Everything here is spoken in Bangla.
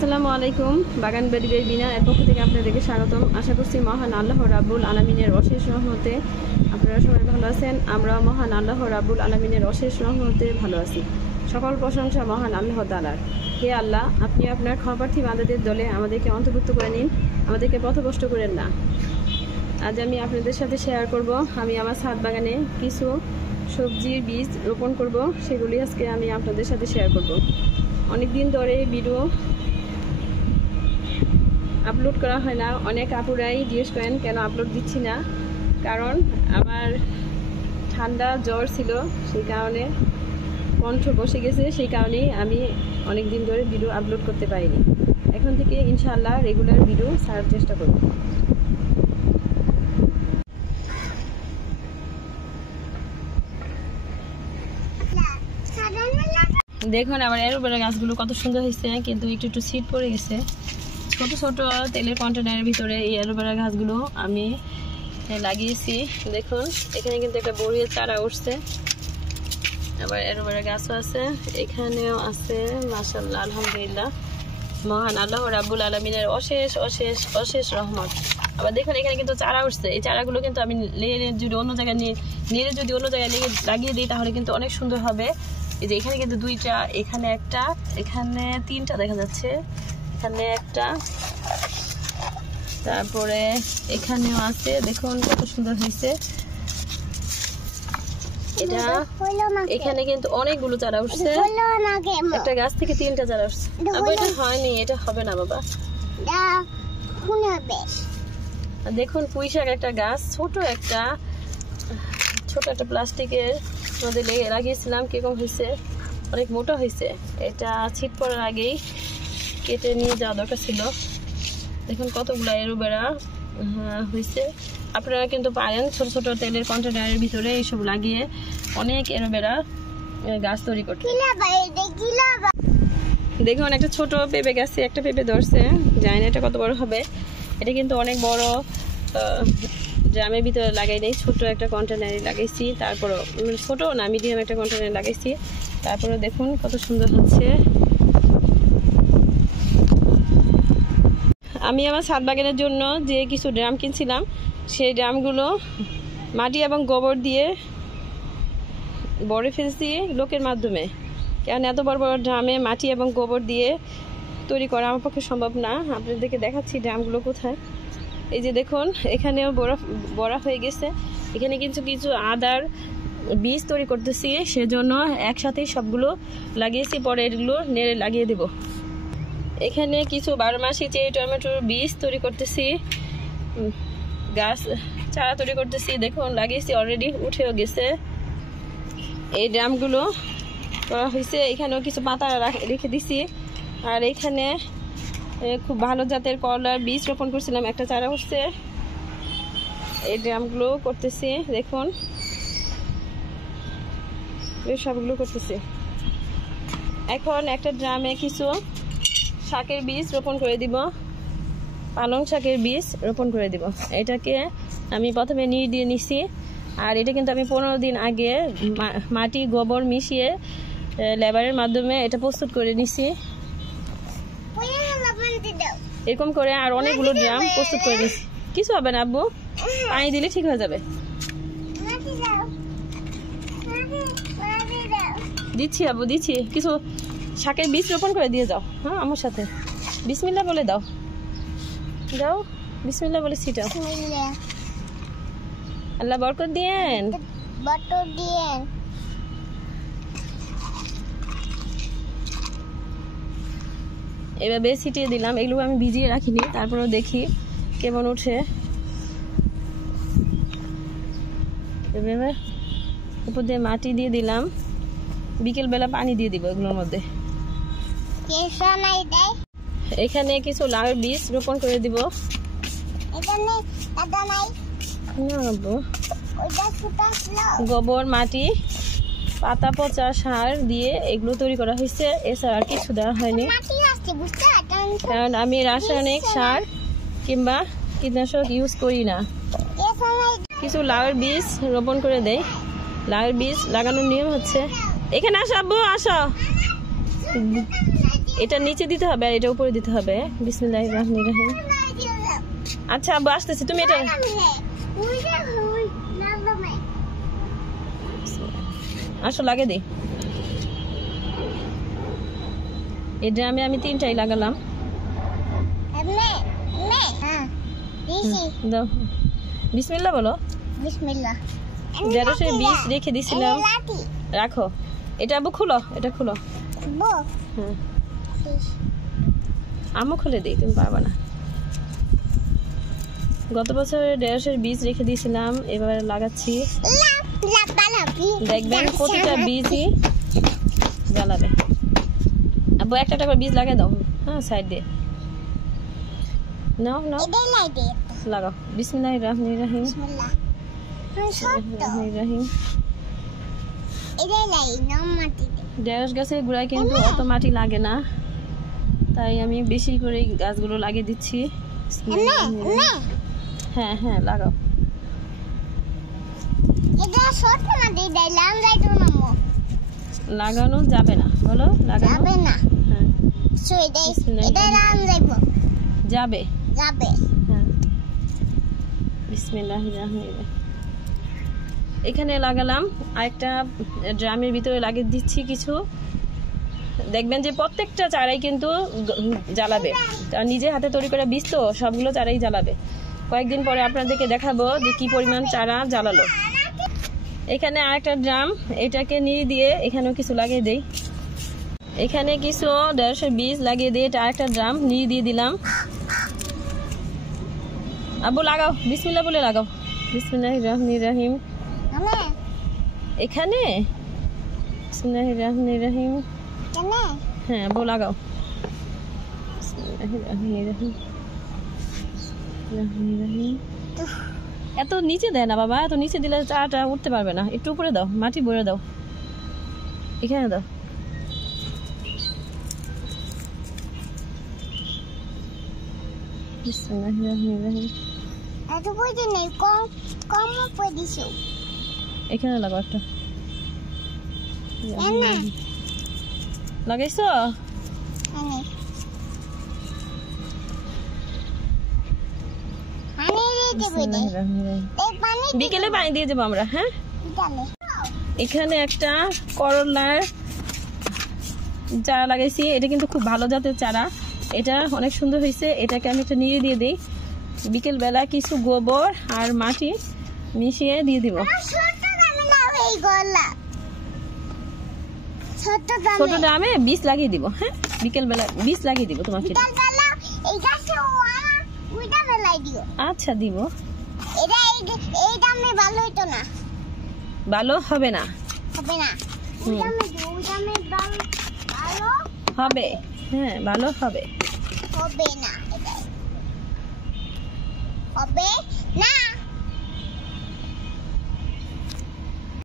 আসসালামু আলাইকুম। বাগান বাড়ি বিনার এর পক্ষ থেকে আপনাদেরকে স্বাগতম। আশা করছি মহান আল্লাহ রাব্বুল আলামিনের অশেষ রহমতে আপনারা সবাই ভালো আছেন। আমরা মহান আল্লাহ রাব্বুল আলামিনের অশেষ রহমতে ভালো আছি। সকল প্রশংসা মহান আল্লাহ তাআলার। হে আল্লাহ, আপনি আপনার ক্ষমাপ্রার্থী বান্দাদের দলে আমাদেরকে অন্তর্ভুক্ত করে নিন, আমাদেরকে পথভ্রষ্ট করেন না। আজ আমি আপনাদের সাথে শেয়ার করব আমি আমার ছাদ বাগানে কিছু সবজির বীজ রোপণ করব, সেগুলি আজকে আমি আপনাদের সাথে শেয়ার করব। অনেক দিন ধরে ভিডিও আপলোড করা হয় না। অনেক আপুরাই জিজ্ঞেস করেন কেন আপলোড দিচ্ছি না, কারণ আমার ঠান্ডা জ্বর ছিল, সেই কারণে কণ্ঠ বসে গেছে, সেই কারণেই আমি অনেক দিন ধরে ভিডিও আপলোড করতে পারিনি। এখন থেকে ইনশাআল্লাহ রেগুলার ভিডিও ছাড়ার চেষ্টা করব। দেখুন আমার অ্যালোভেরা গাছগুলো কত সুন্দর হয়েছে, কিন্তু একটু শীত পড়ে গেছে। ছোট ছোট তেলের কন্টেনারের ভিতরে এই অ্যালোভেরা গাছগুলো আমি লাগিয়েছি। দেখুন এখানে কিন্তু একটা বড়ির চারা উঠছে, আবার অ্যালোভেরা গাছও আছে, এখানেও আছে। মাশাআল্লাহ, আলহামদুলিল্লাহ, মহান আল্লাহ রাব্বুল আলামিনের অশেষ অশেষ অশেষ রহমত। আবার দেখুন এখানে কিন্তু চারা উঠছে। এই চারাগুলো কিন্তু আমি যদি অন্য জায়গায় লাগিয়ে দিই তাহলে কিন্তু অনেক সুন্দর হবে। এই যে এখানে কিন্তু দুইটা, এখানে একটা, এখানে তিনটা দেখা যাচ্ছে, এখানে একটা, তারপরে এখানেও আছে। দেখুন কত সুন্দর হয়েছে এটা। এখানে কিন্তু অনেকগুলো চারা উঠছে, একটা গাছ থেকে তিনটা চারা উঠছে। আবার এটা হয়নি, এটা হবে না বাবা। দেখুন পুঁই শাক একটা গাছ, ছোট একটা প্লাস্টিকের মধ্যে লাগিয়েছিলাম, কিরকম হয়েছে, অনেক মোটা হয়েছে। এটা শীত পড়ার আগেই কেটে নিয়ে যাওয়া দরকার ছিল। দেখুন কতগুলো অ্যালোভেরা হয়েছে। আপনারা কিন্তু পারেন ছোট ছোট তেলের কন্টেনারের ভিতরে এইসব লাগিয়ে অনেক অ্যালোভেরা গাছ তৈরি করতে। দেখুন একটা ছোট পেঁপে গাছে একটা পেঁপে ধরছে, জানি না এটা কত বড় হবে। এটা কিন্তু অনেক বড় ড্রামের ভিতরে লাগাই নেই, ছোট একটা কন্টেনারে লাগাইছি। তারপরও ছোট না, মিডিয়াম একটা কন্টেনারে লাগাইছি। তারপরে দেখুন কত সুন্দর হচ্ছে। আমি আমার ছাদ বাগানের জন্য যে কিছু ড্রাম কিনছিলাম, সেই ড্রামগুলো মাটি এবং গোবর দিয়ে ভরে ফেলছি লোকের মাধ্যমে, কারণ এত বড় বড় ড্রামে মাটি এবং গোবর দিয়ে তৈরি করা আমার পক্ষে সম্ভব না। আপনাদেরকে দেখাচ্ছি ড্রামগুলো কোথায়। এই যে দেখুন এখানেও বড়া হয়ে গেছে। এখানে কিন্তু কিছু আদার বীজ তৈরি করতেছি, সেজন্য একসাথেই সবগুলো লাগিয়েছি, পরে এগুলো নেড়ে লাগিয়ে দেব। এখানে কিছু 12 মাসি চেরি টমেটোর বীজ তৈরি করতেছি, গাছ চারা তৈরি করতেছি। দেখুন লাগিয়েছি, অলরেডি উঠেও গেছে। এই ড্রামগুলো করা হয়েছে। এখানেও কিছু পাতা রেখে দিছি। আর এখানে খুব ভালো জাতের করলার বীজ রোপণ করছিলাম, একটা চারা উঠছে। এই ড্রামগুলো করতেছি, দেখুন সবগুলো করতেছি। এখন একটা ড্রামে কিছু শাকের বীজ রোপণ করে দিব, পালং শাকের বীজ রোপণ করে দিব। এটাকে আমি প্রথমে নিয়ে দিয়ে নিছি। আর এটা কিন্তু আমি 15 দিন আগে মাটি গোবর মিশিয়ে লেবারের মাধ্যমে এটা প্রস্তুত করে নিছি। এরকম করে আর অনেকগুলো ড্রাম প্রস্তুত করে নিছি। কিছু হবে না আব্বু, পানি দিলে ঠিক হয়ে যাবে। দিচ্ছি আব্বু, দিচ্ছি। কিছু শাকের বীজ রোপণ করে দিয়ে যাও। হ্যাঁ আমার সাথে বিসমিল্লাহ বলে দাও, যাও বিসমিল্লাহ বলে ছিটাও। আল্লাহ বরকত দিয়েন। এভাবে ছিটিয়ে দিলাম। এগুলো আমি ভিজিয়ে রাখিনি, তারপরেও দেখি কেমন উঠে। এভাবে উপর দিয়ে মাটি দিয়ে দিলাম, বিকেলবেলা পানি দিয়ে দিব এগুলোর মধ্যে। এখানে কিছু লাউয়ের বীজ রোপণ করে দিব। গোবর মাটি পাতা পচা সার দিয়ে এগুলো তৈরি করা হয়েছে, এছাড়া আর কিছু দেওয়া হয়নি, কারণ আমি রাসায়নিক সার কিংবা কীটনাশক ইউজ করি না। কিছু লাউয়ের বীজ রোপণ করে দেয়। লাউয়ের বীজ লাগানোর নিয়ম হচ্ছে, এখানে আসো আব্বু, আসো। এটা নিচে দিতে হবে আর এটা উপরে দিতে হবে। বিসমিল্লাহির রহমানির রহিম। আচ্ছা আব্বু আসতেছি, তুমি এটা আসো লাগে দিই। এই ড্রামে আমি 3টাই লাগালাম। দাও বিসমিল্লাহ বলো। বিসমিল্লাহ। ঢেঁড়সের বীজ রেখে দিছিলাম, রাখো। এটা আব্বু খুলো, এটা খুলো। হ্যাঁ আম্মু খুলে দিই, তুমি পারবা না। গত বছর ঢেঁড়সের বীজ রেখে দিয়েছিলাম, এবার লাগাচ্ছি। দেখবেন প্রতিটা বীজই জ্বালাবে। আব্বু একটা করে বীজ লাগিয়ে দাও। হ্যাঁ সাইড দিয়ে নাও নাও, লাগাও। বিসমিল্লাহির রহমানির রহিম। ঢেঁড়স গাছের গোড়ায় কিন্তু অত মাটি লাগে না, তাই আমি বেশি করে গাছগুলো লাগিয়ে দিচ্ছি। হ্যাঁ হ্যাঁ লাগাও। লাগানো যাবে না বলো, লাগানো যাবে। হ্যাঁ বিসমিল্লাহির রহমানির রহিম। এখানে লাগালাম, আরেকটা ড্রামের ভিতরে লাগিয়ে দিচ্ছি কিছু। দেখবেন যে প্রত্যেকটা চারাই কিন্তু জ্বালাবে, আর নিজে হাতে তৈরি করে বীজ তো সবগুলো চারাই জ্বালাবে। কয়েকদিন পরে আপনাদেরকে দেখাবো যে কি পরিমাণ চারা জ্বালালো। এখানে আরেকটা ড্রাম, এটাকে নিয়ে দিয়ে এখানেও কিছু লাগিয়ে দেই। এখানে কিছু ঢেঁড়সের বীজ লাগিয়ে দিয়ে এটা আরেকটা ড্রাম নিয়ে দিয়ে দিলাম। আব্বু লাগাও, বিসমিল্লাহ বলে লাগাও। বিসমিল্লাহির রহমানির রহিম। এখানে বিসমিল্লাহির রহমানির রহিম। হ্যাঁ আব্বু লাগাও। বিসমিল্লাহির রহমানির রহিম। এত নিচে দেয় না বাবা, এত নিচে দিলে চাটা উঠতে পারবে না। একটু উপরে দাও, মাটি ভরে দাও, এখানে দাও। বিসমিল্লাহির রহমানির রহিম। এখানে লাগাও একটা। লাগাইছো? বিকেলে পানি দিয়ে যাবো আমরা। হ্যাঁ এখানে একটা করলার চারা লাগাইছি, এটা কিন্তু খুব ভালো জাতের চারা, এটা অনেক সুন্দর হয়েছে। এটাকে আমি একটা নিয়ে দিয়ে দিই। বিকেল বেলা কিছু গোবর আর মাটি মিশিয়ে দিয়ে দিব। ছোট ড্রামে বীজ লাগিয়ে দিব। হ্যাঁ বিকেল বেলা বীজ লাগিয়ে দিব তোমাকে। আচ্ছা দিব। ভালো হবে না, হবে। হ্যাঁ ভালো হবে।